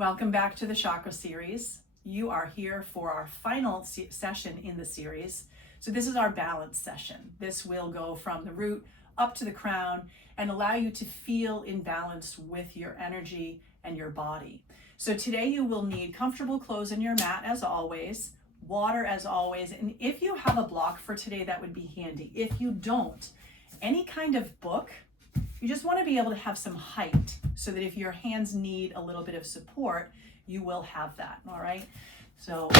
Welcome back to the Chakra series. You are here for our final session in the series. So this is our balance session. This will go from the root up to the crown and allow you to feel in balance with your energy and your body. So today you will need comfortable clothes in your mat as always, water as always, and if you have a block for today, that would be handy. If you don't, any kind of book. You just want to be able to have some height so that if your hands need a little bit of support, you will have that, all right? So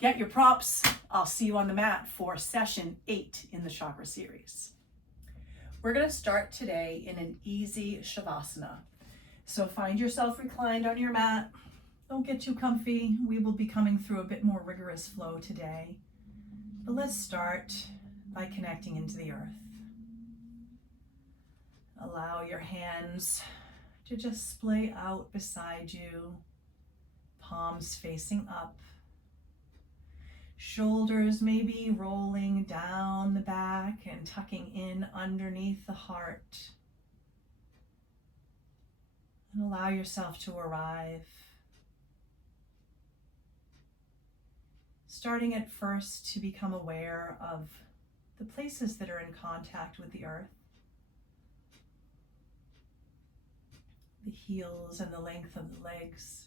get your props. I'll see you on the mat for session 8 in the Chakra series. We're going to start today in an easy Shavasana. So find yourself reclined on your mat. Don't get too comfy. We will be coming through a bit more rigorous flow today. But let's start by connecting into the earth. Allow your hands to just splay out beside you, palms facing up, shoulders maybe rolling down the back and tucking in underneath the heart. And allow yourself to arrive. Starting at first to become aware of the places that are in contact with the earth. The heels and the length of the legs,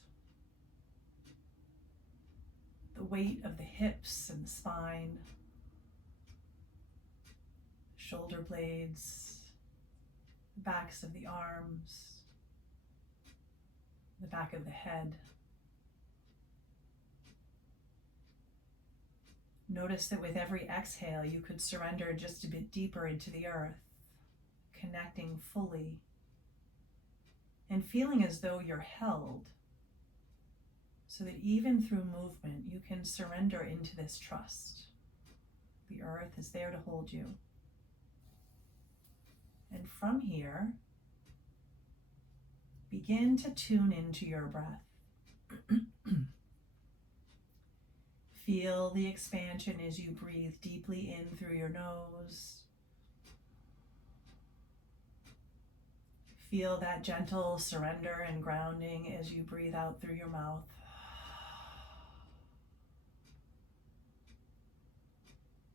the weight of the hips and the spine, shoulder blades, the backs of the arms, the back of the head. Notice that with every exhale, you could surrender just a bit deeper into the earth, connecting fully and feeling as though you're held, so that even through movement, you can surrender into this trust. The earth is there to hold you. And from here, begin to tune into your breath. Feel the expansion as you breathe deeply in through your nose. Feel that gentle surrender and grounding as you breathe out through your mouth.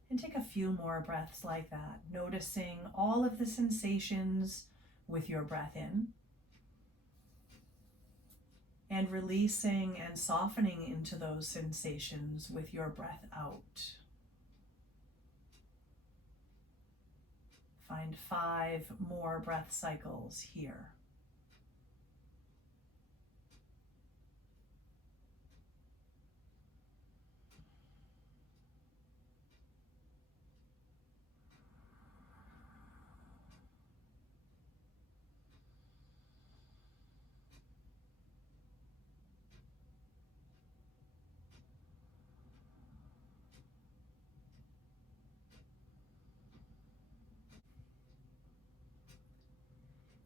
And take a few more breaths like that, noticing all of the sensations with your breath in, and releasing and softening into those sensations with your breath out. Find 5 more breath cycles here.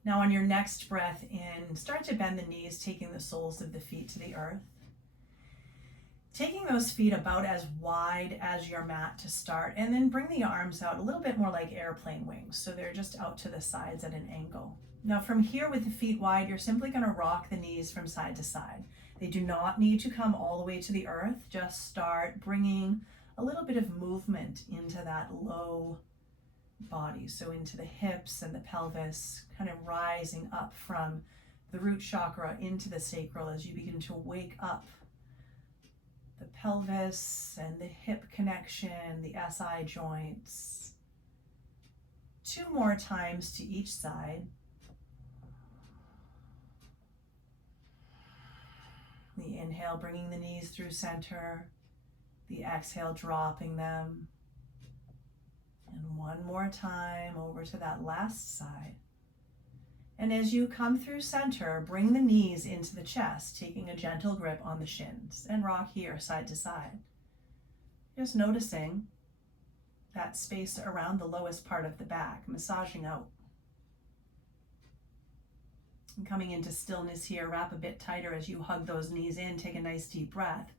Now on your next breath in, start to bend the knees, taking the soles of the feet to the earth. Taking those feet about as wide as your mat to start, and then bring the arms out a little bit more like airplane wings, so they're just out to the sides at an angle. Now from here with the feet wide, you're simply going to rock the knees from side to side. They do not need to come all the way to the earth. Just start bringing a little bit of movement into that low body, so into the hips and the pelvis, kind of rising up from the root chakra into the sacral as you begin to wake up the pelvis and the hip connection, the SI joints. 2 more times to each side. The inhale, bringing the knees through center. The exhale, dropping them. And 1 more time over to that last side. And as you come through center, bring the knees into the chest, taking a gentle grip on the shins, and rock here side to side. Just noticing that space around the lowest part of the back, massaging out. And coming into stillness here, wrap a bit tighter as you hug those knees in, take a nice deep breath.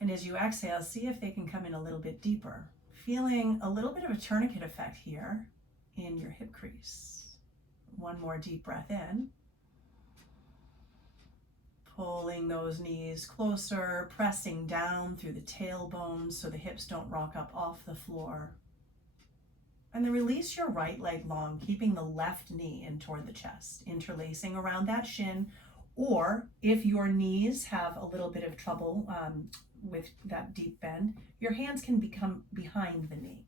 And as you exhale, see if they can come in a little bit deeper. Feeling a little bit of a tourniquet effect here in your hip crease. 1 more deep breath in. Pulling those knees closer, pressing down through the tailbone so the hips don't rock up off the floor. And then release your right leg long, keeping the left knee in toward the chest, interlacing around that shin. Or if your knees have a little bit of trouble with that deep bend, your hands can become behind the knee,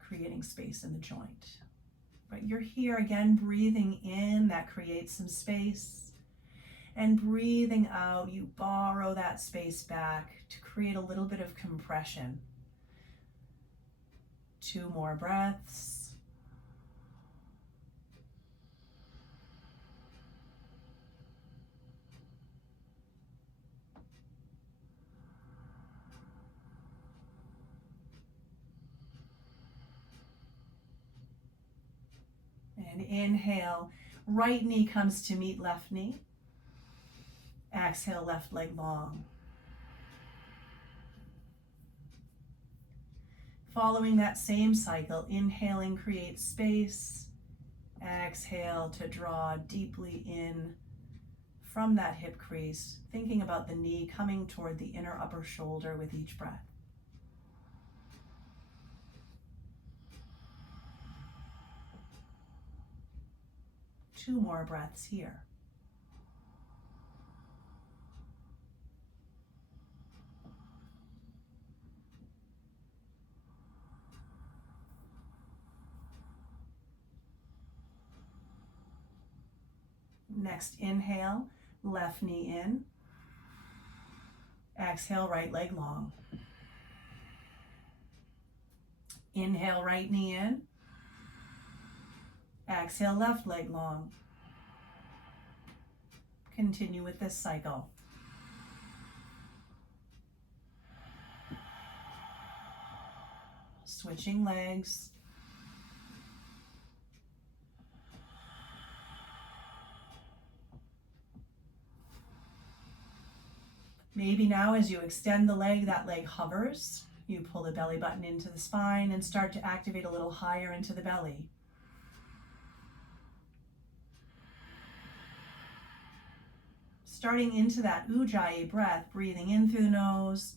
creating space in the joint. But you're here again, breathing in, that creates some space. And breathing out, you borrow that space back to create a little bit of compression. 2 more breaths. And inhale, right knee comes to meet left knee. Exhale, left leg long. Following that same cycle, inhaling creates space. Exhale to draw deeply in from that hip crease, thinking about the knee coming toward the inner upper shoulder with each breath. Two more breaths here. Next inhale, left knee in. Exhale, right leg long. Inhale, right knee in. Exhale, left leg long. Continue with this cycle. Switching legs. Maybe now as you extend the leg, that leg hovers. You pull the belly button into the spine and start to activate a little higher into the belly. Starting into that Ujjayi breath, breathing in through the nose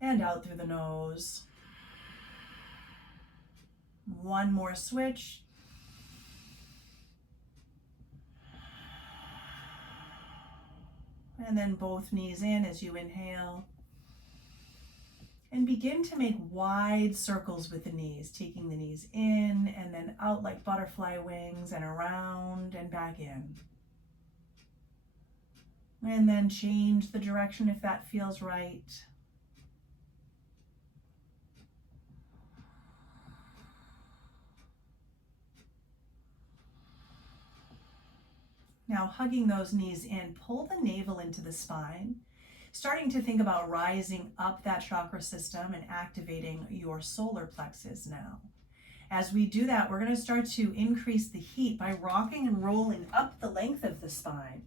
and out through the nose. One more switch. And then both knees in as you inhale. And begin to make wide circles with the knees, taking the knees in and then out like butterfly wings and around and back in. And then change the direction if that feels right. Now hugging those knees in, pull the navel into the spine, starting to think about rising up that chakra system and activating your solar plexus now. As we do that, we're going to start to increase the heat by rocking and rolling up the length of the spine,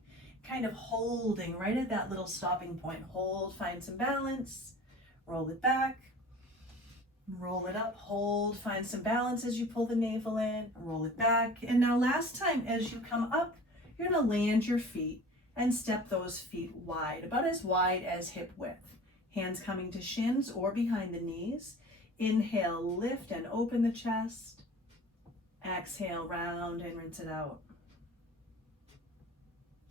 kind of holding right at that little stopping point. Hold, find some balance, roll it back, roll it up, hold, find some balance as you pull the navel in, roll it back. And now last time as you come up, you're going to land your feet and step those feet wide, about as wide as hip width. Hands coming to shins or behind the knees. Inhale, lift and open the chest. Exhale, round and rinse it out.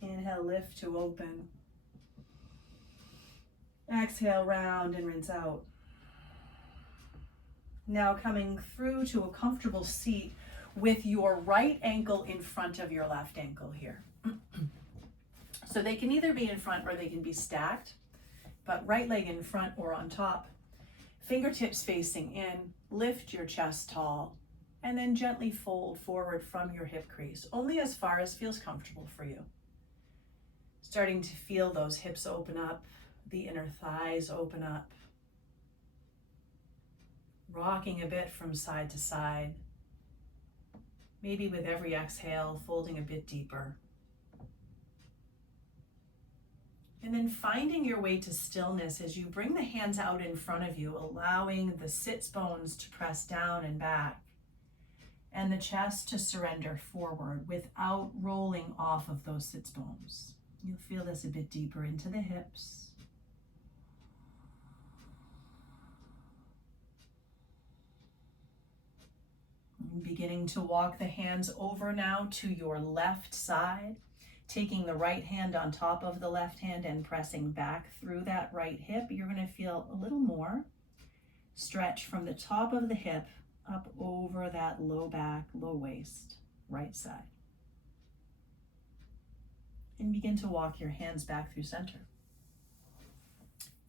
Inhale, lift to open. Exhale, round and rinse out. Now coming through to a comfortable seat with your right ankle in front of your left ankle here. So they can either be in front or they can be stacked, but right leg in front or on top. Fingertips facing in, lift your chest tall, and then gently fold forward from your hip crease, only as far as feels comfortable for you. Starting to feel those hips open up, the inner thighs open up. Rocking a bit from side to side. Maybe with every exhale, folding a bit deeper. And then finding your way to stillness as you bring the hands out in front of you, allowing the sits bones to press down and back, and the chest to surrender forward without rolling off of those sits bones. You'll feel this a bit deeper into the hips. Beginning to walk the hands over now to your left side, taking the right hand on top of the left hand and pressing back through that right hip. You're going to feel a little more stretch from the top of the hip up over that low back, low waist, right side. And begin to walk your hands back through center.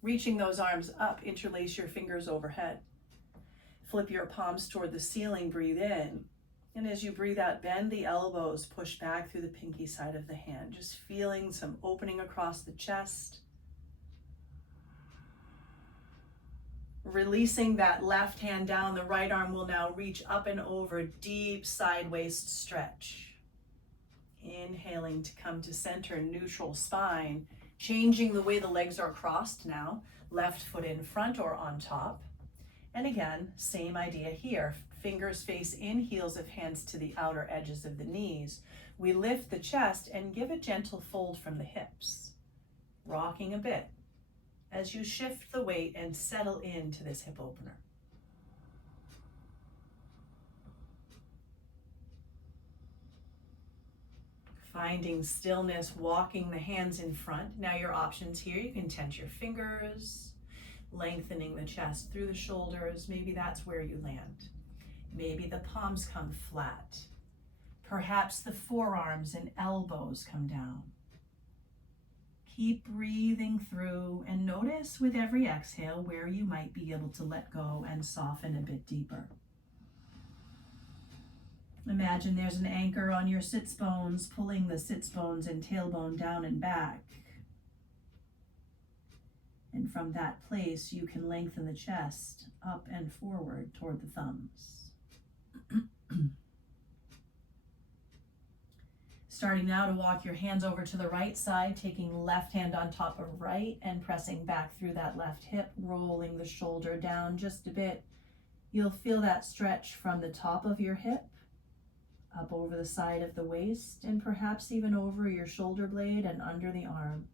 Reaching those arms up, interlace your fingers overhead. Flip your palms toward the ceiling, breathe in. And as you breathe out, bend the elbows, push back through the pinky side of the hand, just feeling some opening across the chest. Releasing that left hand down, the right arm will now reach up and over, deep side waist stretch. Inhaling to come to center, neutral spine, changing the way the legs are crossed now, left foot in front or on top. And again, same idea here. Fingers face in, heels of hands to the outer edges of the knees. We lift the chest and give a gentle fold from the hips, rocking a bit as you shift the weight and settle into this hip opener. Finding stillness, walking the hands in front. Now your options here, you can tense your fingers, lengthening the chest through the shoulders. Maybe that's where you land. Maybe the palms come flat. Perhaps the forearms and elbows come down. Keep breathing through and notice with every exhale where you might be able to let go and soften a bit deeper. Imagine there's an anchor on your sits bones, pulling the sits bones and tailbone down and back. And from that place, you can lengthen the chest up and forward toward the thumbs. Starting now to walk your hands over to the right side, taking left hand on top of right and pressing back through that left hip, rolling the shoulder down just a bit. You'll feel that stretch from the top of your hip, up over the side of the waist, and perhaps even over your shoulder blade and under the arm.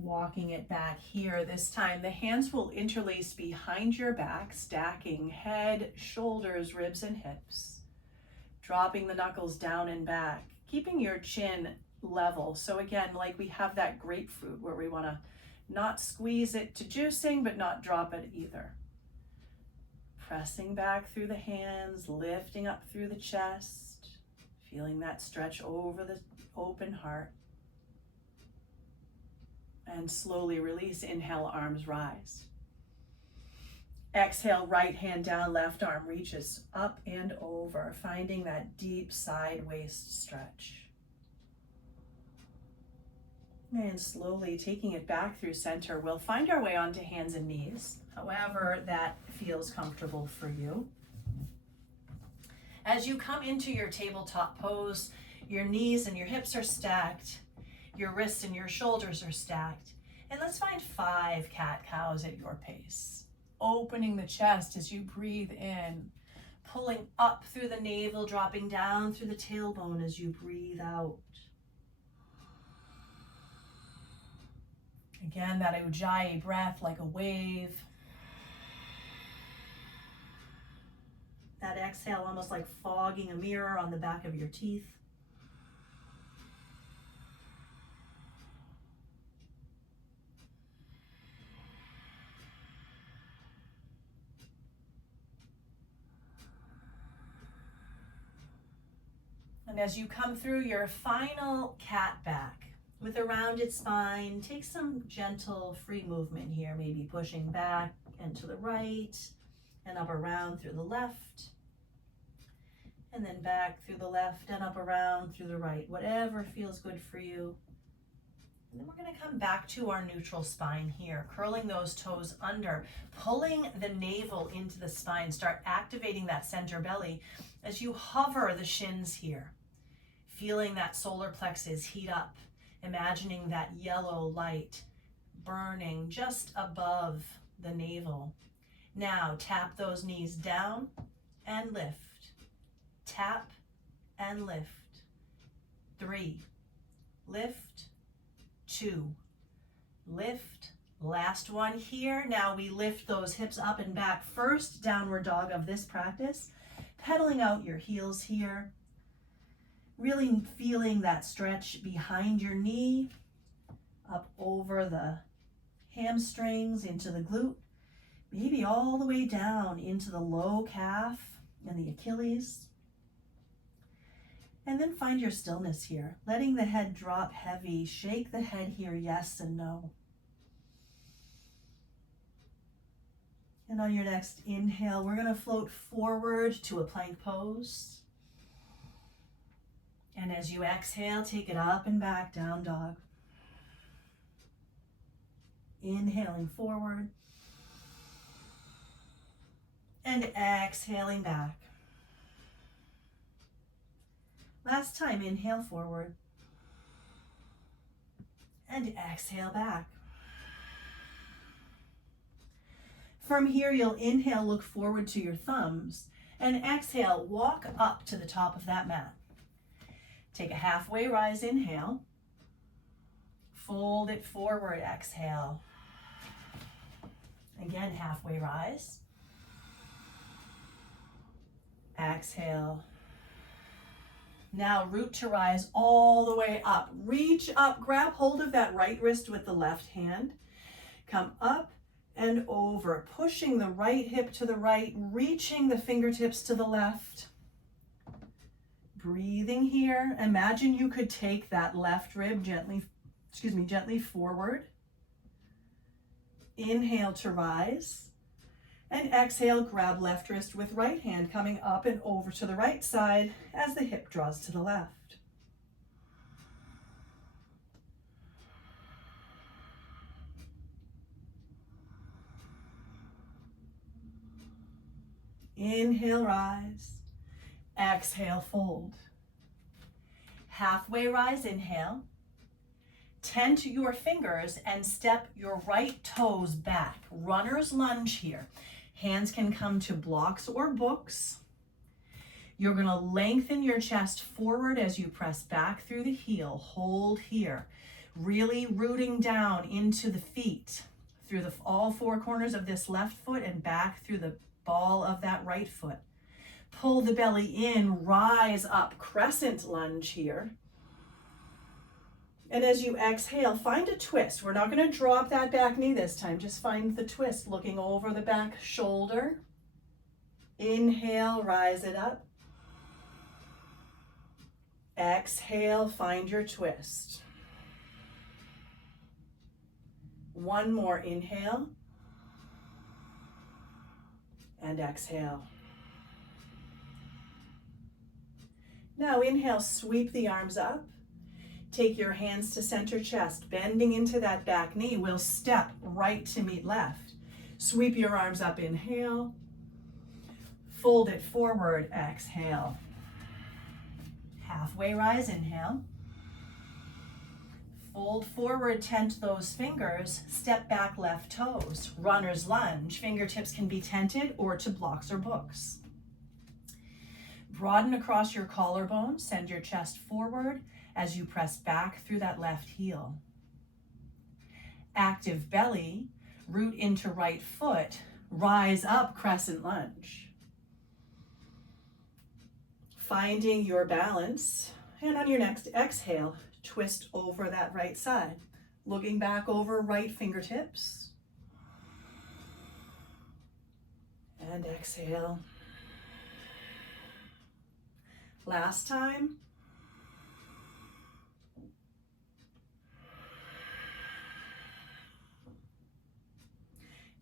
Walking it back here, this time the hands will interlace behind your back, stacking head, shoulders, ribs, and hips. Dropping the knuckles down and back, keeping your chin level. So again, like we have that grapefruit where we want to not squeeze it to juicing, but not drop it either. Pressing back through the hands, lifting up through the chest, feeling that stretch over the open heart. And slowly release. Inhale, arms rise. Exhale, right hand down, left arm reaches up and over, finding that deep side waist stretch. And slowly taking it back through center, we'll find our way onto hands and knees, however that feels comfortable for you. As you come into your tabletop pose, your knees and your hips are stacked, your wrists and your shoulders are stacked. And let's find 5 cat-cows at your pace. Opening the chest as you breathe in, pulling up through the navel, dropping down through the tailbone as you breathe out. Again, that ujjayi breath like a wave. That exhale almost like fogging a mirror on the back of your teeth. And as you come through your final cat back with a rounded spine, take some gentle free movement here, maybe pushing back and to the right and up around through the left, and then back through the left and up around through the right, whatever feels good for you. And then we're going to come back to our neutral spine here, curling those toes under, pulling the navel into the spine. Start activating that center belly as you hover the shins here, feeling that solar plexus heat up, imagining that yellow light burning just above the navel. Now tap those knees down and lift. Tap and lift. 3, lift, 2, lift, last one here. Now we lift those hips up and back. First downward dog of this practice, pedaling out your heels here, really feeling that stretch behind your knee, up over the hamstrings, into the glute, maybe all the way down into the low calf and the Achilles. And then find your stillness here, letting the head drop heavy. Shake the head here, yes and no. And on your next inhale, we're going to float forward to a plank pose. And as you exhale, take it up and back, down dog. Inhaling forward. And exhaling back. Last time, inhale forward. And exhale back. From here, you'll inhale, look forward to your thumbs, and exhale, walk up to the top of that mat. Take a halfway rise, inhale. Fold it forward, exhale. Again, halfway rise. Exhale. Now root to rise all the way up. Reach up, grab hold of that right wrist with the left hand. Come up and over, pushing the right hip to the right, reaching the fingertips to the left. Breathing here. Imagine you could take that left rib gently forward. Inhale to rise. And exhale, grab left wrist with right hand coming up and over to the right side as the hip draws to the left. Inhale, rise. Exhale, fold. Halfway rise, inhale. Tend to your fingers and step your right toes back. Runner's lunge here. Hands can come to blocks or books. You're going to lengthen your chest forward as you press back through the heel. Hold here. Really rooting down into the feet, through all four corners of this left foot and back through the ball of that right foot. Pull the belly in, rise up, crescent lunge here. And as you exhale, find a twist. We're not going to drop that back knee this time. Just find the twist, looking over the back shoulder. Inhale, rise it up. Exhale, find your twist. One more inhale. And exhale. Now inhale, sweep the arms up. Take your hands to center chest, bending into that back knee. We'll step right to meet left. Sweep your arms up, inhale. Fold it forward, exhale. Halfway rise, inhale. Fold forward, tent those fingers, step back left toes. Runner's lunge, fingertips can be tented or to blocks or books. Broaden across your collarbone, send your chest forward as you press back through that left heel. Active belly, root into right foot, rise up, crescent lunge. Finding your balance, and on your next exhale, twist over that right side. Looking back over right fingertips. And exhale. Last time.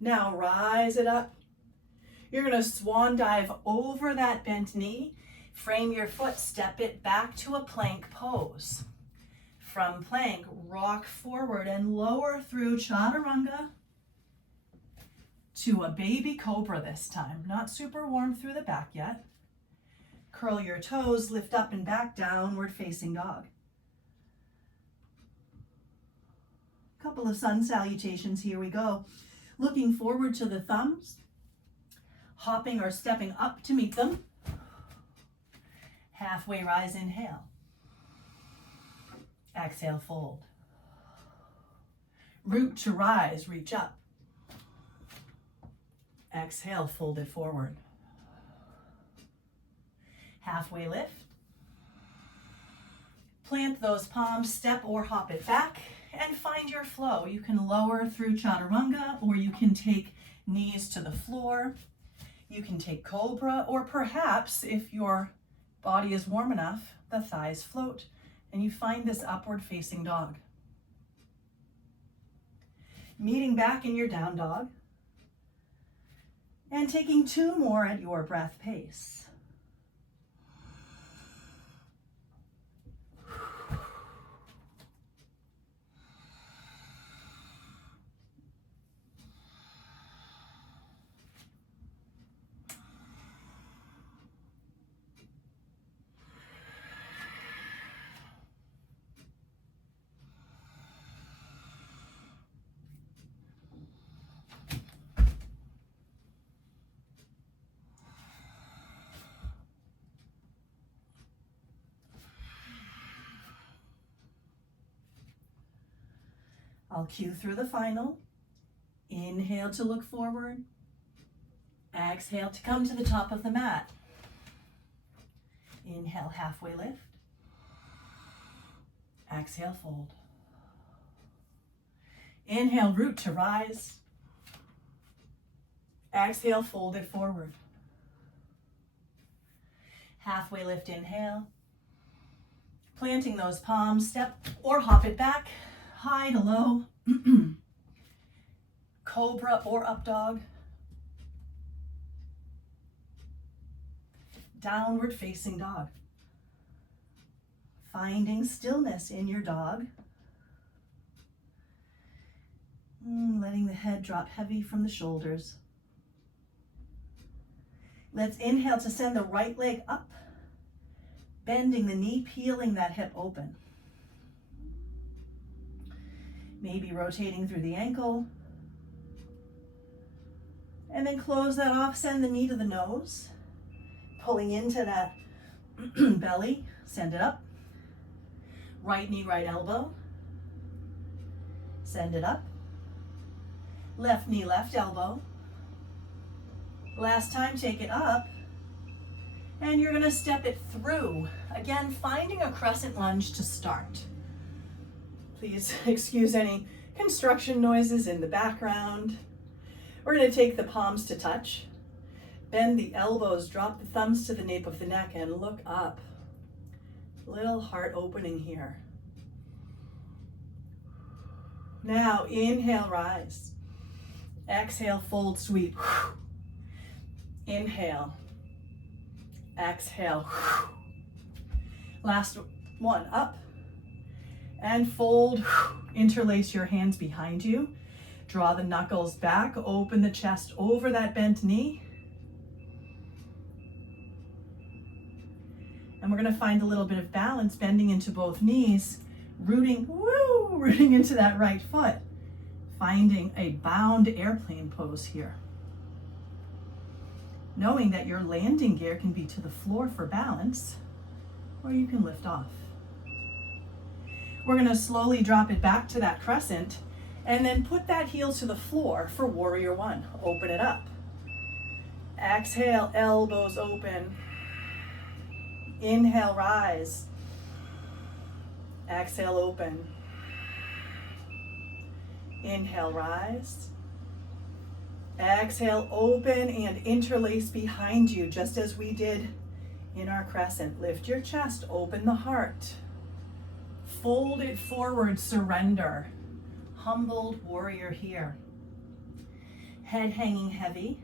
Now rise it up. You're going to swan dive over that bent knee. Frame your foot, step it back to a plank pose. From plank, rock forward and lower through chaturanga to a baby cobra this time. Not super warm through the back yet. Curl your toes, lift up and back, downward facing dog. Couple of sun salutations, here we go. Looking forward to the thumbs, hopping or stepping up to meet them. Halfway rise, inhale. Exhale, fold. Root to rise, reach up. Exhale, fold it forward. Halfway lift. Plant those palms, step or hop it back, and find your flow. You can lower through chaturanga, or you can take knees to the floor. You can take cobra, or perhaps if your body is warm enough, the thighs float, and you find this upward facing dog. Meeting back in your down dog, and taking 2 more at your breath pace. I'll cue through the final. Inhale to look forward. Exhale to come to the top of the mat. Inhale, halfway lift. Exhale, fold. Inhale, root to rise. Exhale, fold it forward. Halfway lift, inhale. Planting those palms, step or hop it back. High to low, cobra or up dog, downward facing dog. Finding stillness in your dog, letting the head drop heavy from the shoulders. Let's inhale to send the right leg up, bending the knee, peeling that hip open. Maybe rotating through the ankle. And then close that off, send the knee to the nose, pulling into that belly, send it up. Right knee, right elbow, send it up. Left knee, left elbow. Last time, take it up. And you're gonna step it through. Again, finding a crescent lunge to start. Please excuse any construction noises in the background. We're going to take the palms to touch. Bend the elbows, drop the thumbs to the nape of the neck, and look up. Little heart opening here. Now, inhale, rise. Exhale, fold, sweep. Inhale. Exhale. Last one, up. And fold, interlace your hands behind you. Draw the knuckles back, open the chest over that bent knee. And we're gonna find a little bit of balance, bending into both knees, rooting into that right foot. Finding a bound airplane pose here. Knowing that your landing gear can be to the floor for balance, or you can lift off. We're gonna slowly drop it back to that crescent and then put that heel to the floor for warrior one. Open it up. Exhale, elbows open. Inhale, rise. Exhale, open. Inhale, rise. Exhale, open and interlace behind you, just as we did in our crescent. Lift your chest, open the heart. Fold it forward, surrender. Humbled warrior here. Head hanging heavy,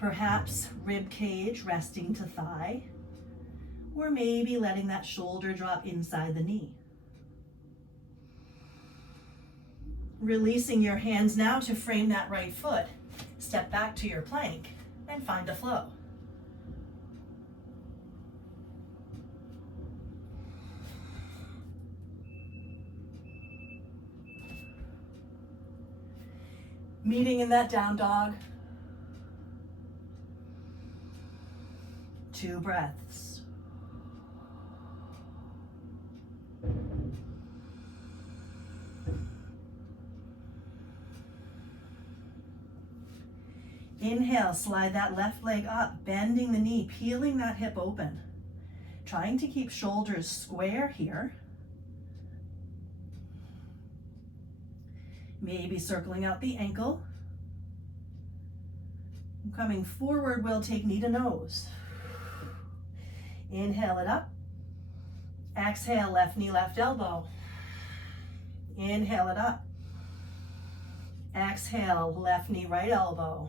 perhaps rib cage resting to thigh, or maybe letting that shoulder drop inside the knee. Releasing your hands now to frame that right foot. Step back to your plank and find a flow. Meeting in that down dog. 2 breaths. Inhale, slide that left leg up, bending the knee, peeling that hip open. Trying to keep shoulders square here. Maybe circling out the ankle. Coming forward, we'll take knee to nose. Inhale it up. Exhale, left knee, left elbow. Inhale it up. Exhale, left knee, right elbow.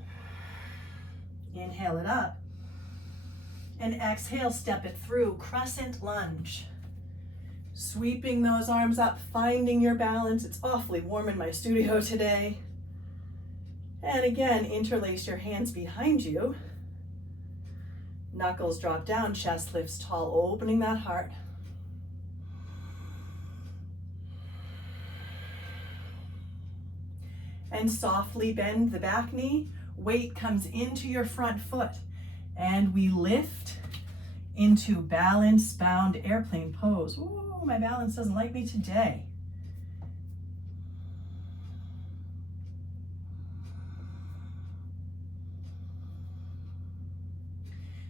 Inhale it up. And exhale, step it through, crescent lunge. Sweeping those arms up, finding your balance. It's awfully warm in my studio today. And again, interlace your hands behind you. Knuckles drop down, chest lifts tall, opening that heart. And softly bend the back knee. Weight comes into your front foot. And we lift into balance bound airplane pose. Ooh, my balance doesn't like me today.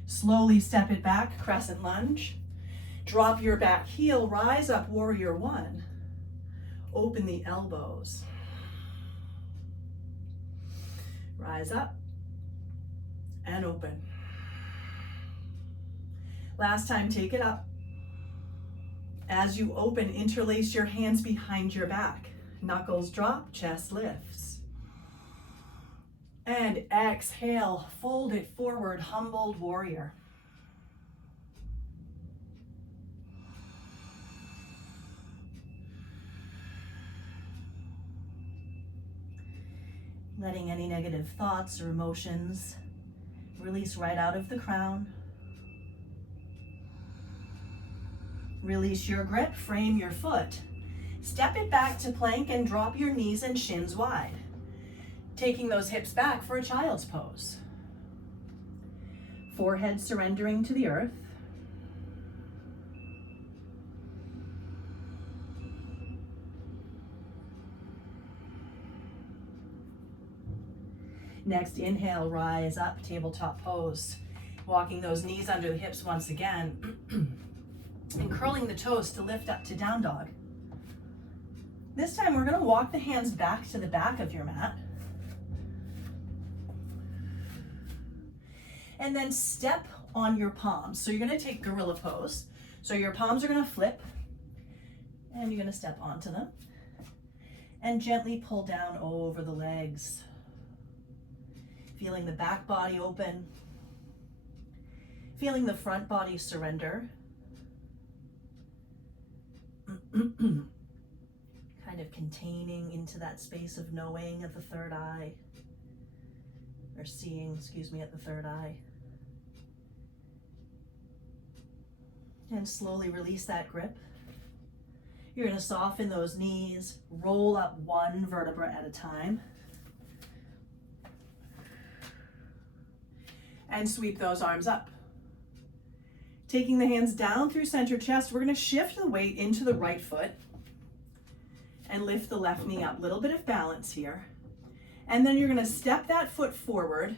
Slowly step it back, crescent lunge. Drop your back heel, rise up, warrior one. Open the elbows. Rise up and open. Last time, take it up. As you open, interlace your hands behind your back. Knuckles drop, chest lifts. And exhale, fold it forward, humbled warrior. Letting any negative thoughts or emotions release right out of the crown. Release your grip, frame your foot. Step it back to plank and drop your knees and shins wide. Taking those hips back for a child's pose. Forehead surrendering to the earth. Next, inhale, rise up, tabletop pose. Walking those knees under the hips once again. And curling the toes to lift up to down dog. This time we're going to walk the hands back to the back of your mat. And then step on your palms. So you're going to take gorilla pose. So your palms are going to flip and you're going to step onto them and gently pull down over the legs. Feeling the back body open. Feeling the front body surrender. Kind of containing into that space of knowing at the third eye, or seeing, at the third eye. And slowly release that grip. You're going to soften those knees, roll up one vertebra at a time, and sweep those arms up. Taking the hands down through center chest, we're going to shift the weight into the right foot and lift the left knee up. Little bit of balance here. And then you're going to step that foot forward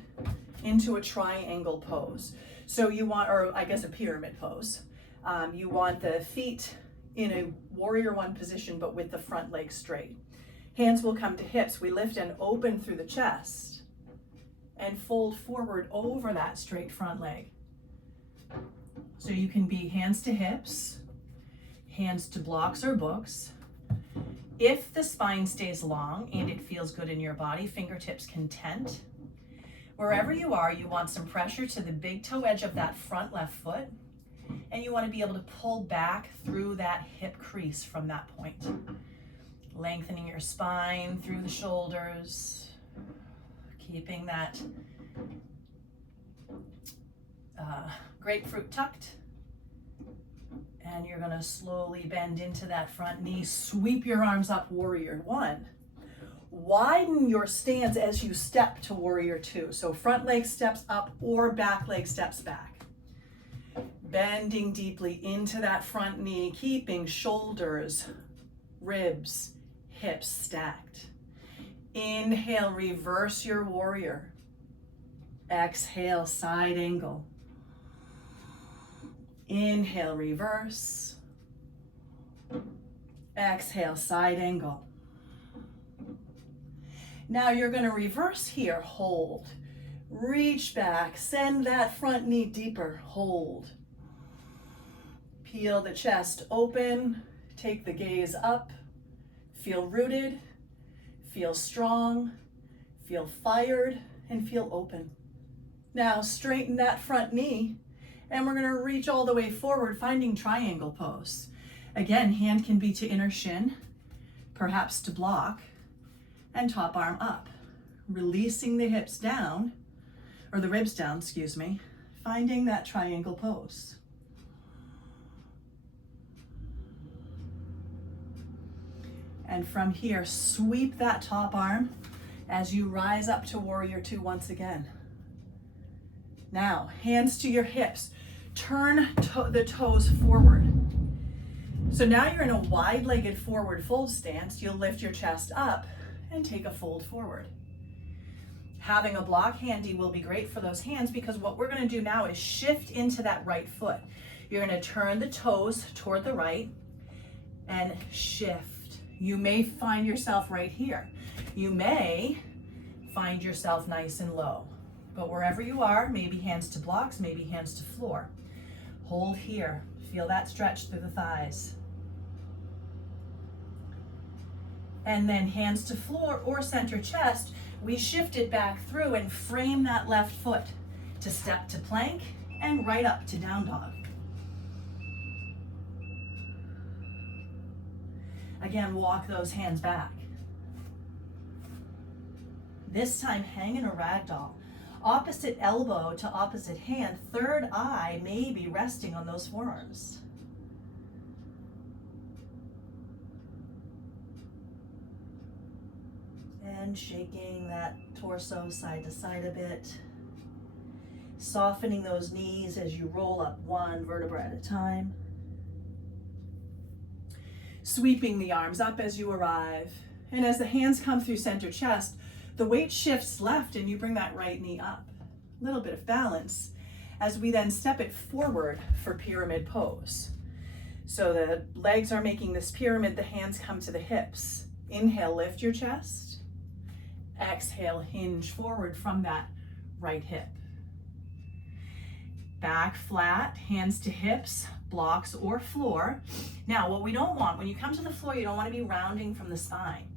into a triangle pose. So you want, or I guess a pyramid pose. You want the feet in a warrior one position, but with the front leg straight. Hands will come to hips. We lift and open through the chest and fold forward over that straight front leg. So you can be hands to hips, hands to blocks or books. If the spine stays long and it feels good in your body, fingertips can tent. Wherever you are, you want some pressure to the big toe edge of that front left foot, and you want to be able to pull back through that hip crease from that point. Lengthening your spine through the shoulders, keeping that grapefruit tucked, and you're going to slowly bend into that front knee. Sweep your arms up, warrior one. Widen your stance as you step to warrior two. So front leg steps up or back leg steps back. Bending deeply into that front knee, keeping shoulders, ribs, hips stacked. Inhale, reverse your warrior. Exhale, side angle. Inhale, reverse. Exhale, side angle. Now you're going to reverse here, hold. Reach back, send that front knee deeper, hold. Peel the chest open, take the gaze up, feel rooted, feel strong, feel fired, and feel open. Now straighten that front knee, and we're going to reach all the way forward, finding triangle pose. Again, hand can be to inner shin, perhaps to block, and top arm up. Releasing the hips down, or the ribs down, excuse me, finding that triangle pose. And from here, sweep that top arm as you rise up to warrior two once again. Now, hands to your hips. Turn the toes forward. So now you're in a wide-legged forward fold stance. You'll lift your chest up and take a fold forward. Having a block handy will be great for those hands, because what we're going to do now is shift into that right foot. You're going to turn the toes toward the right and shift. You may find yourself right here. You may find yourself nice and low, but wherever you are, maybe hands to blocks, maybe hands to floor. Hold here. Feel that stretch through the thighs. And then hands to floor or center chest, we shift it back through and frame that left foot to step to plank and right up to down dog. Again, walk those hands back. This time, hang in a ragdoll. Opposite elbow to opposite hand, third eye may be resting on those forearms. And shaking that torso side to side a bit. Softening those knees as you roll up one vertebra at a time. Sweeping the arms up as you arrive. And as the hands come through center chest, the weight shifts left and you bring that right knee up. A little bit of balance as we then step it forward for pyramid pose. So the legs are making this pyramid, the hands come to the hips. Inhale, lift your chest. Exhale, hinge forward from that right hip. Back flat, hands to hips, blocks or floor. Now, what we don't want, when you come to the floor, you don't want to be rounding from the spine.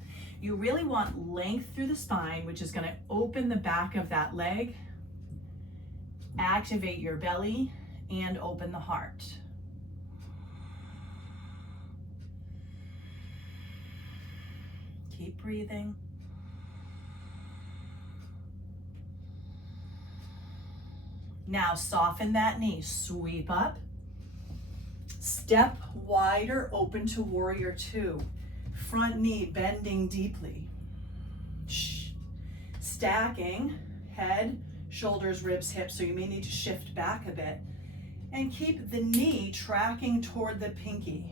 You really want length through the spine, which is going to open the back of that leg, activate your belly, and open the heart. Keep breathing. Now soften that knee, sweep up, step wider, open to warrior two. Front knee bending deeply. Stacking head, shoulders, ribs, hips, so you may need to shift back a bit. And keep the knee tracking toward the pinky.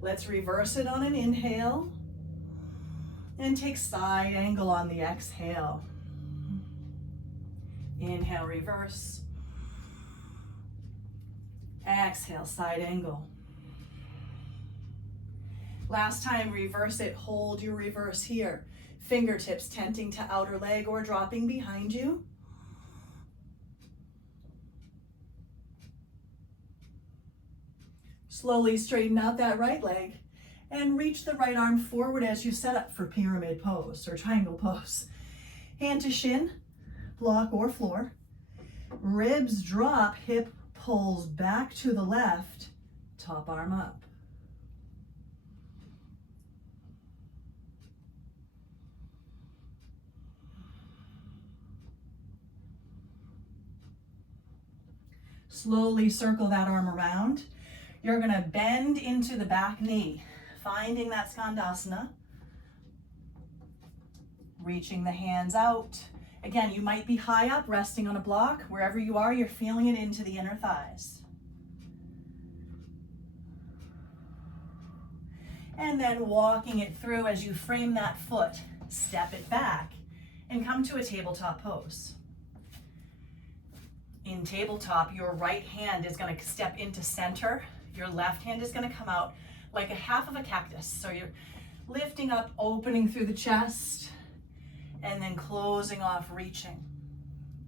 Let's reverse it on an inhale and take side angle on the exhale. Inhale, reverse. Exhale, side angle. Last time, reverse it, hold your reverse here. Fingertips tenting to outer leg or dropping behind you. Slowly straighten out that right leg and reach the right arm forward as you set up for pyramid pose or triangle pose. Hand to shin, block or floor. Ribs drop, hip pulls back to the left, top arm up. Slowly circle that arm around. You're going to bend into the back knee, finding that Skandasana. Reaching the hands out. Again, you might be high up, resting on a block. Wherever you are, you're feeling it into the inner thighs. And then walking it through as you frame that foot, step it back, and come to a tabletop pose. In tabletop, your right hand is going to step into center. Your left hand is going to come out like a half of a cactus. So you're lifting up, opening through the chest, and then closing off, reaching.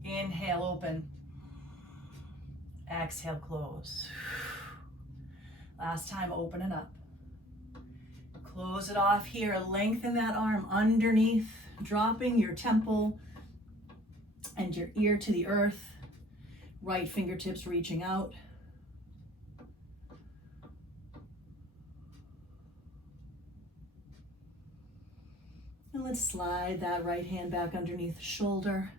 Inhale, open. Exhale, close. Last time, open it up. Close it off here. Lengthen that arm underneath, dropping your temple and your ear to the earth. Right fingertips reaching out. And let's slide that right hand back underneath the shoulder.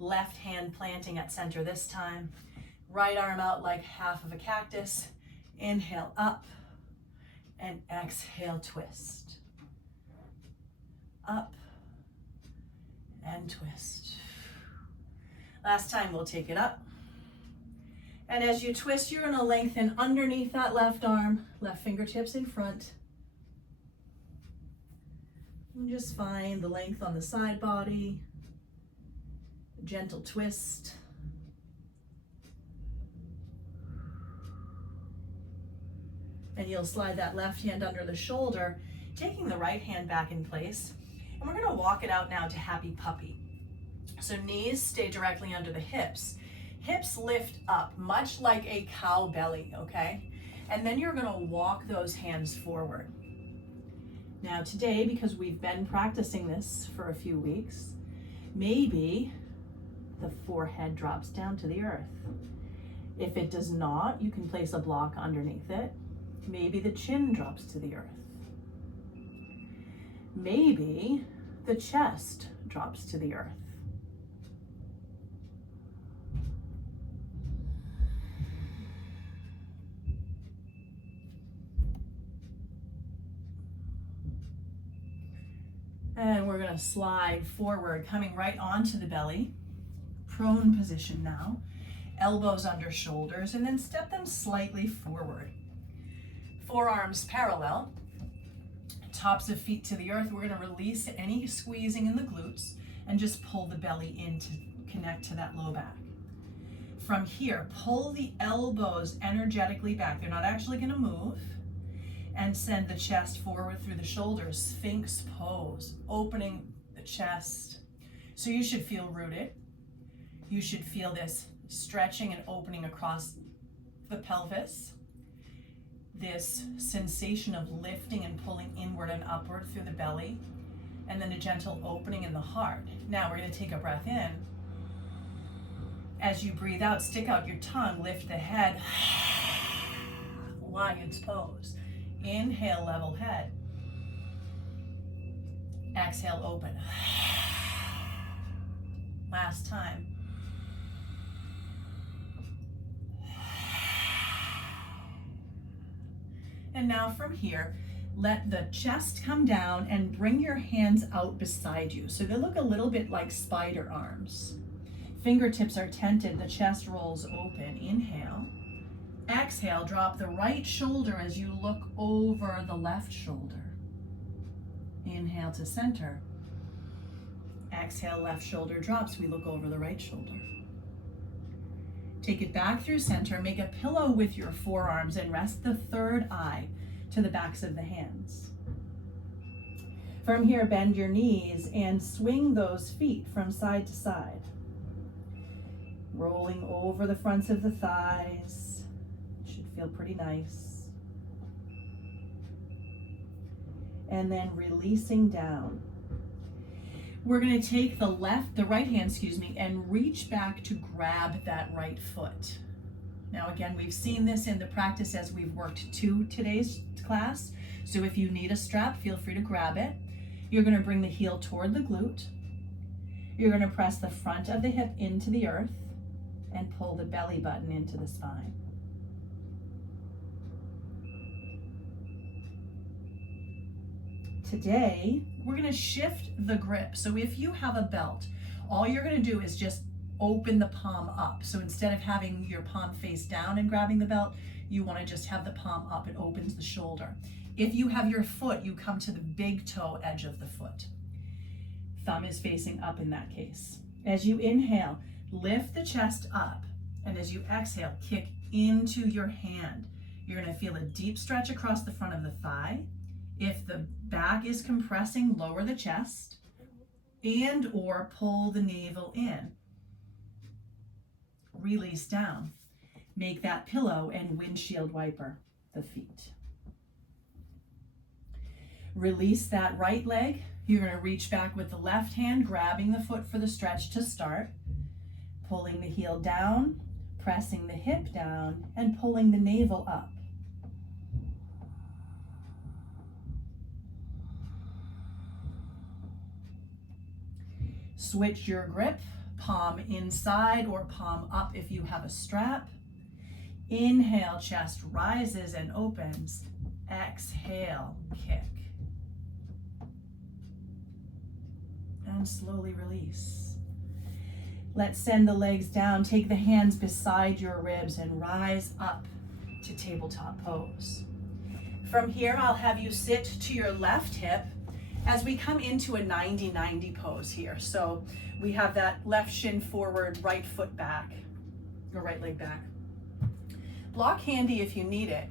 Left hand planting at center this time. Right arm out like half of a cactus. Inhale up and exhale, twist. Up and twist. Last time, we'll take it up. And as you twist, you're gonna lengthen underneath that left arm, left fingertips in front. And just find the length on the side body. A gentle twist. And you'll slide that left hand under the shoulder, taking the right hand back in place. And we're gonna walk it out now to happy puppy. So knees stay directly under the hips. Hips lift up, much like a cow belly, okay? And then you're gonna walk those hands forward. Now today, because we've been practicing this for a few weeks, maybe the forehead drops down to the earth. If it does not, you can place a block underneath it. Maybe the chin drops to the earth. Maybe the chest drops to the earth. And we're gonna slide forward, coming right onto the belly. Prone position now. Elbows under shoulders, and then step them slightly forward. Forearms parallel. Tops of feet to the earth. We're gonna release any squeezing in the glutes and just pull the belly in to connect to that low back. From here, pull the elbows energetically back. They're not actually gonna move. And send the chest forward through the shoulders, Sphinx pose, opening the chest. So you should feel rooted. You should feel this stretching and opening across the pelvis. This sensation of lifting and pulling inward and upward through the belly. And then a gentle opening in the heart. Now we're gonna take a breath in. As you breathe out, stick out your tongue, lift the head. Lion's pose. Inhale, level head. Exhale, open. Last time. And now from here, let the chest come down and bring your hands out beside you. So they look a little bit like spider arms. Fingertips are tented, the chest rolls open. Inhale. Exhale, drop the right shoulder as you look over the left shoulder. Inhale to center. Exhale, left shoulder drops. We look over the right shoulder. Take it back through center. Make a pillow with your forearms and rest the third eye to the backs of the hands. From here, bend your knees and swing those feet from side to side. Rolling over the fronts of the thighs. Feel pretty nice. And then releasing down. We're going to take the right hand, and reach back to grab that right foot. Now again, we've seen this in the practice as we've worked to today's class. So if you need a strap, feel free to grab it. You're going to bring the heel toward the glute. You're going to press the front of the hip into the earth and pull the belly button into the spine. Today, we're going to shift the grip. So if you have a belt, all you're going to do is just open the palm up. So instead of having your palm face down and grabbing the belt, you want to just have the palm up. It opens the shoulder. If you have your foot, you come to the big toe edge of the foot. Thumb is facing up in that case. As you inhale, lift the chest up. And as you exhale, kick into your hand. You're going to feel a deep stretch across the front of the thigh. If the back is compressing, lower the chest and or pull the navel in. Release down. Make that pillow and windshield wiper the feet. Release that right leg. You're going to reach back with the left hand, grabbing the foot for the stretch to start. Pulling the heel down, pressing the hip down, and pulling the navel up. Switch your grip, palm inside or palm up if you have a strap. Inhale, chest rises and opens. Exhale, kick. And slowly release. Let's send the legs down. Take the hands beside your ribs and rise up to tabletop pose. From here, I'll have you sit to your left hip as we come into a 90-90 pose here. So we have that left shin forward, right foot back, or right leg back. Block handy if you need it.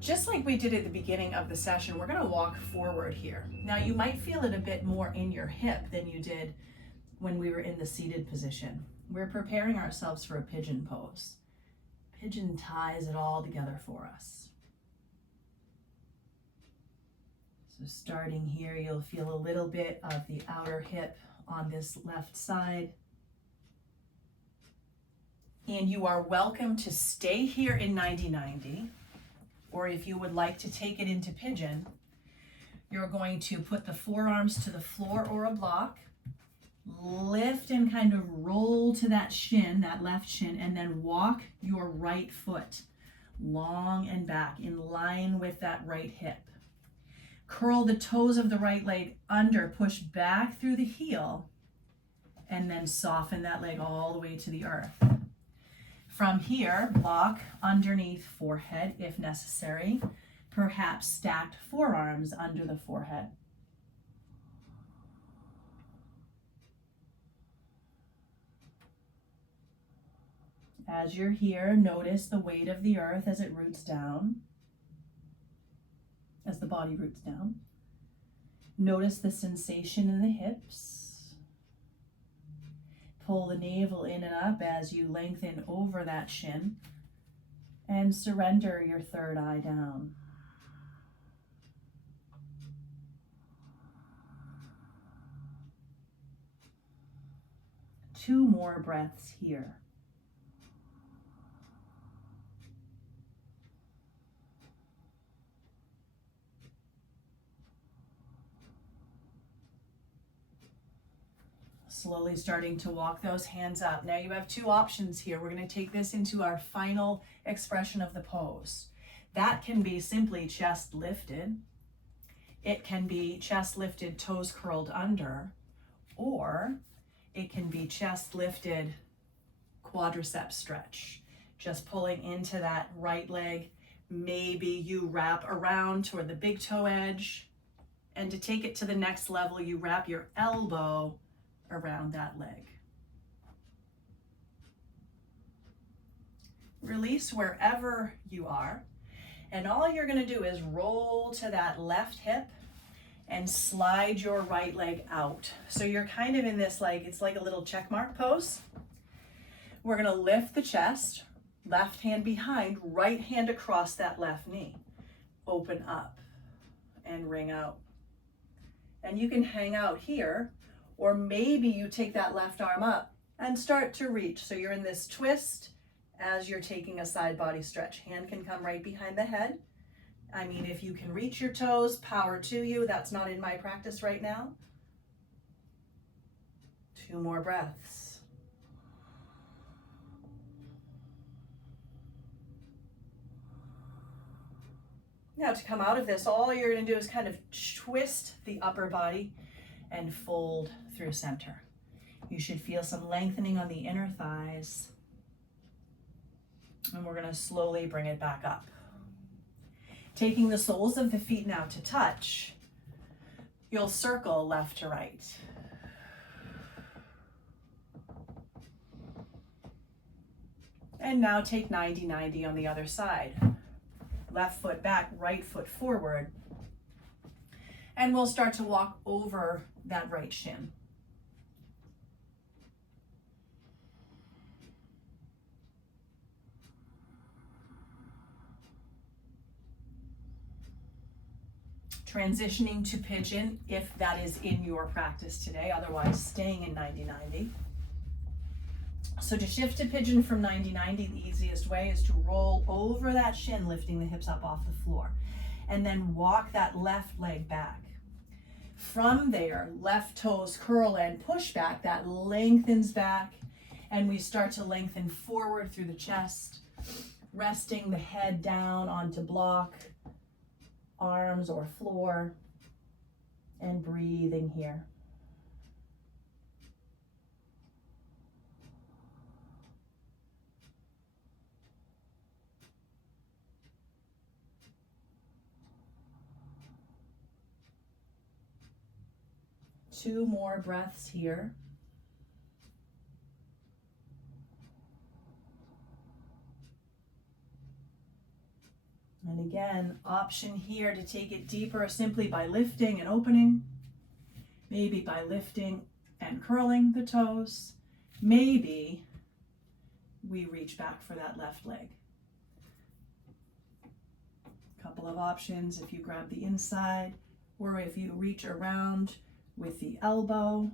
Just like we did at the beginning of the session, we're gonna walk forward here. Now you might feel it a bit more in your hip than you did when we were in the seated position. We're preparing ourselves for a pigeon pose. Pigeon ties it all together for us. So starting here, you'll feel a little bit of the outer hip on this left side. And you are welcome to stay here in 90-90, or if you would like to take it into pigeon, you're going to put the forearms to the floor or a block, lift and kind of roll to that shin, that left shin, and then walk your right foot long and back in line with that right hip. Curl the toes of the right leg under, push back through the heel, and then soften that leg all the way to the earth. From here, block underneath forehead if necessary, perhaps stacked forearms under the forehead. As you're here, notice the weight of the earth as it roots down, as the body roots down. Notice the sensation in the hips. Pull the navel in and up as you lengthen over that shin, and surrender your third eye down. Two more breaths here. Slowly starting to walk those hands up. Now you have two options here. We're going to take this into our final expression of the pose. That can be simply chest lifted. It can be chest lifted, toes curled under, or it can be chest lifted, quadricep stretch. Just pulling into that right leg. Maybe you wrap around toward the big toe edge, and to take it to the next level, you wrap your elbow around that leg. Release wherever you are, and all you're going to do is roll to that left hip and slide your right leg out. So you're kind of in this, like, it's like a little check mark pose. We're going to lift the chest, left hand behind, right hand across that left knee. Open up and ring out. And you can hang out here, or maybe you take that left arm up and start to reach. So you're in this twist as you're taking a side body stretch. Hand can come right behind the head. I mean, if you can reach your toes, power to you. That's not in my practice right now. Two more breaths. Now to come out of this, all you're going to do is kind of twist the upper body and fold through center. You should feel some lengthening on the inner thighs. And we're going to slowly bring it back up. Taking the soles of the feet now to touch, you'll circle left to right. And now take 90-90 on the other side. Left foot back, right foot forward. And we'll start to walk over that right shin. Transitioning to pigeon if that is in your practice today, otherwise staying in 90-90. So to shift to pigeon from 90-90, the easiest way is to roll over that shin, lifting the hips up off the floor, and then walk that left leg back. From there, left toes curl and push back, that lengthens back, and we start to lengthen forward through the chest, resting the head down onto block, arms or floor, and breathing here. Two more breaths here. And again, option here to take it deeper simply by lifting and opening, maybe by lifting and curling the toes, maybe we reach back for that left leg. Couple of options if you grab the inside or if you reach around with the elbow.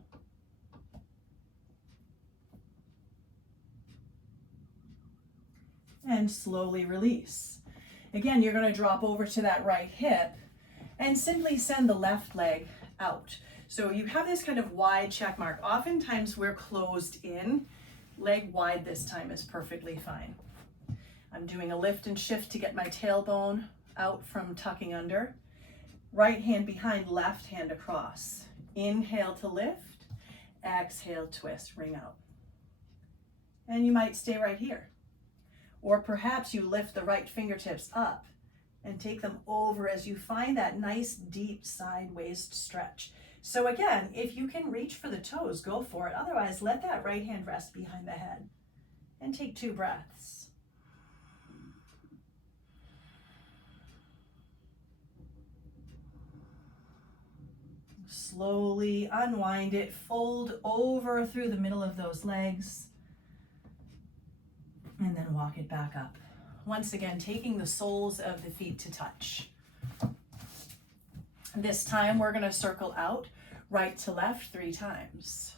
And slowly release. Again, you're going to drop over to that right hip and simply send the left leg out. So you have this kind of wide check mark. Oftentimes we're closed in. Leg wide this time is perfectly fine. I'm doing a lift and shift to get my tailbone out from tucking under. Right hand behind, left hand across. Inhale to lift, exhale, twist, ring out. And you might stay right here. Or perhaps you lift the right fingertips up and take them over as you find that nice deep side waist stretch. So again, if you can reach for the toes, go for it. Otherwise, let that right hand rest behind the head and take 2 breaths. Slowly unwind it, fold over through the middle of those legs, and then walk it back up. Once again, taking the soles of the feet to touch. This time we're going to circle out right to left 3 times.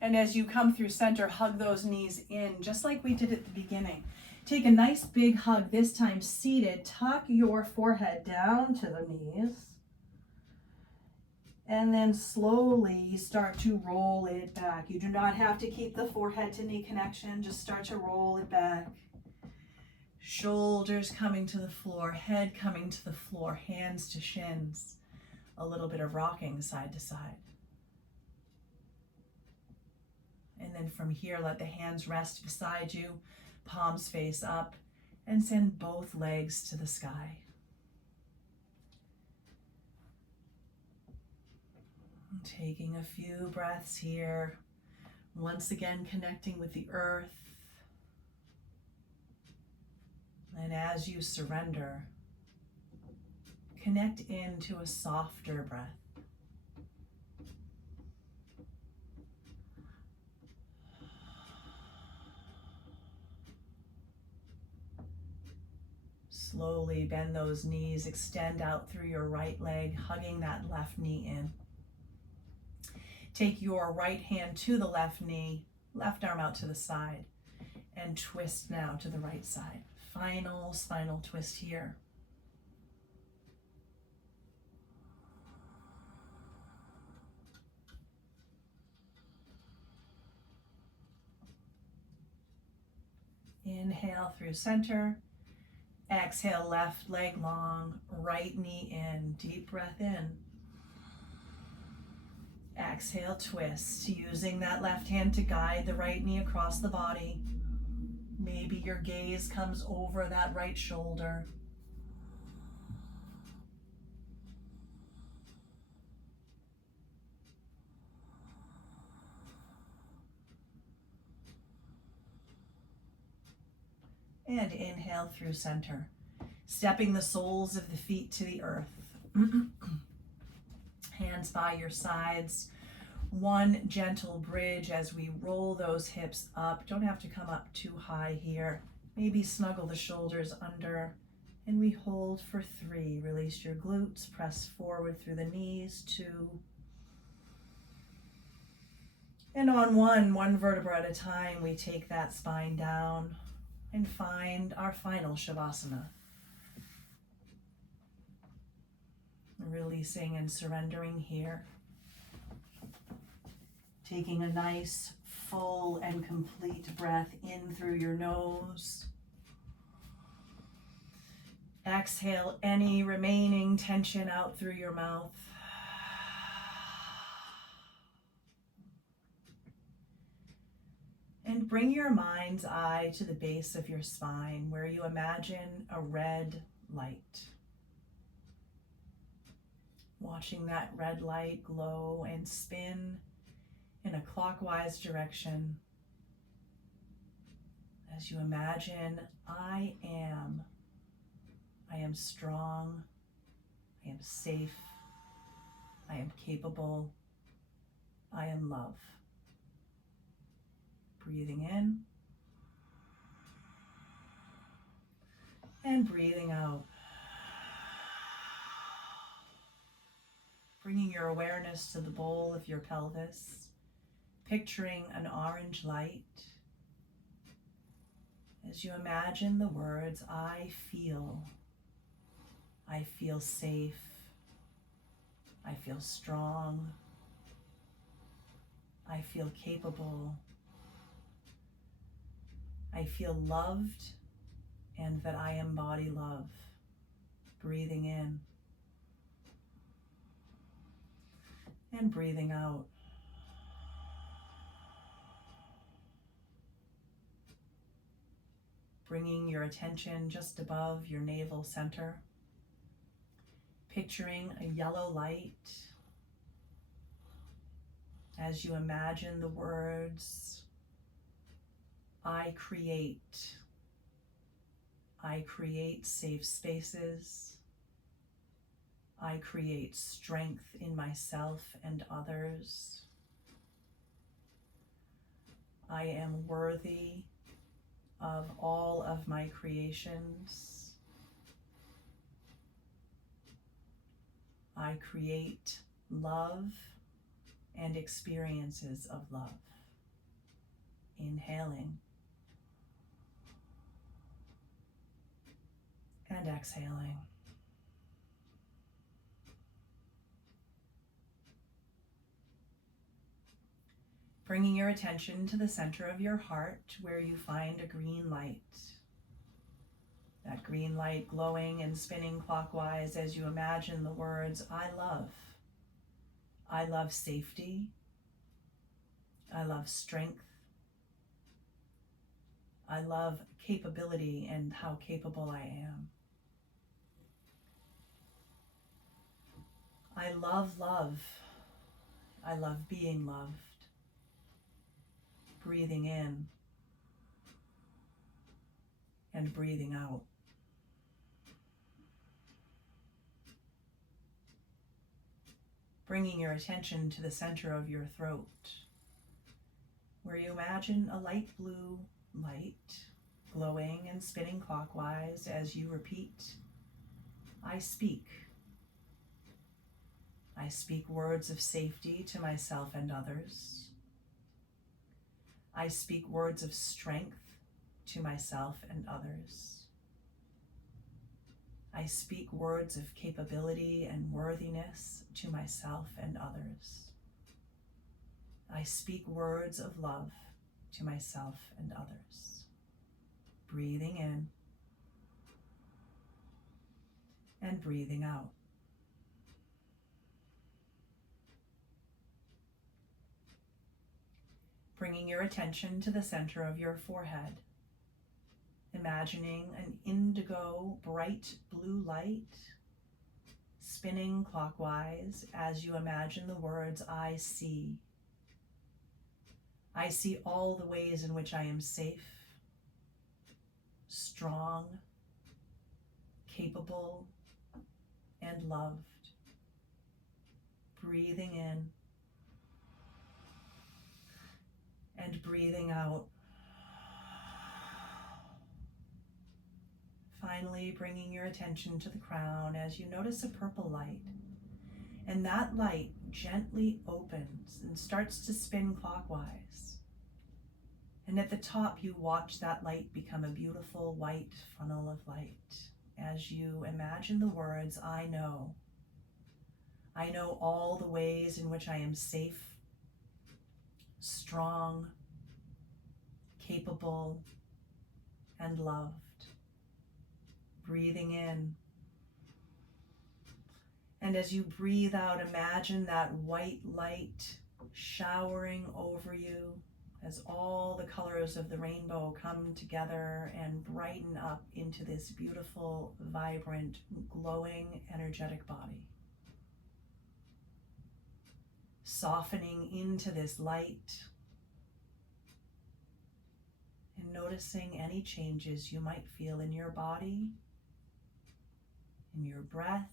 And as you come through center, hug those knees in, just like we did at the beginning. Take a nice big hug, this time seated. Tuck your forehead down to the knees. And then slowly start to roll it back. You do not have to keep the forehead to knee connection. Just start to roll it back. Shoulders coming to the floor, head coming to the floor, hands to shins. A little bit of rocking side to side. And then from here, let the hands rest beside you, palms face up, and send both legs to the sky. Taking a few breaths here, once again connecting with the earth. And as you surrender, connect into a softer breath. Slowly bend those knees, extend out through your right leg, hugging that left knee in. Take your right hand to the left knee, left arm out to the side, and twist now to the right side. Final spinal twist here. Inhale through center. Exhale, left leg long, right knee in. Deep breath in. Exhale, twist, using that left hand to guide the right knee across the body. Maybe your gaze comes over that right shoulder. And inhale through center, stepping the soles of the feet to the earth. Hands by your sides. One gentle bridge as we roll those hips up. Don't have to come up too high here. Maybe snuggle the shoulders under. And we hold for 3. Release your glutes. Press forward through the knees. 2. And on one vertebra at a time, we take that spine down and find our final Shavasana. Releasing and surrendering here. Taking a nice, full and complete breath in through your nose. Exhale any remaining tension out through your mouth. And bring your mind's eye to the base of your spine where you imagine a red light. Watching that red light glow and spin in a clockwise direction as you imagine, I am strong, I am safe, I am capable, I am love. Breathing in and breathing out. Bringing your awareness to the bowl of your pelvis, picturing an orange light as you imagine the words, I feel safe, I feel strong, I feel capable, I feel loved, and that I embody love. Breathing in and breathing out. Bringing your attention just above your navel center. Picturing a yellow light as you imagine the words, I create safe spaces. I create strength in myself and others. I am worthy of all of my creations. I create love and experiences of love. Inhaling and exhaling. Bringing your attention to the center of your heart where you find a green light. That green light glowing and spinning clockwise as you imagine the words, I love. I love safety. I love strength. I love capability and how capable I am. I love love. I love being loved. Breathing in and breathing out. Bringing your attention to the center of your throat, where you imagine a light blue light glowing and spinning clockwise as you repeat, I speak. I speak words of safety to myself and others. I speak words of strength to myself and others. I speak words of capability and worthiness to myself and others. I speak words of love to myself and others. Breathing in and breathing out. Bringing your attention to the center of your forehead. Imagining an indigo bright blue light spinning clockwise as you imagine the words, I see. I see all the ways in which I am safe. strong, capable, and loved. Breathing in and breathing out. Finally, bringing your attention to the crown as you notice a purple light. And that light gently opens and starts to spin clockwise. And at the top, you watch that light become a beautiful white funnel of light as you imagine the words, I know. I know all the ways in which I am safe, strong, capable, and loved. Breathing in. And as you breathe out, imagine that white light showering over you as all the colors of the rainbow come together and brighten up into this beautiful, vibrant, glowing, energetic body. Softening into this light and noticing any changes you might feel in your body, in your breath,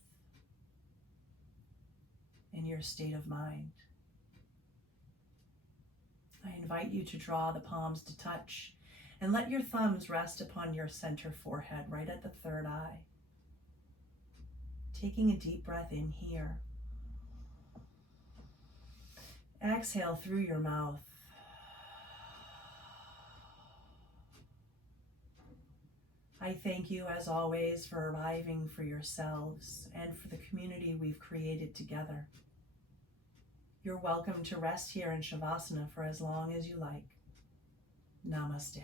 in your state of mind. I invite you to draw the palms to touch and let your thumbs rest upon your center forehead, right at the third eye. Taking a deep breath in here. Exhale through your mouth. I thank you, as always, for arriving for yourselves and for the community we've created together. You're welcome to rest here in Shavasana for as long as you like. Namaste.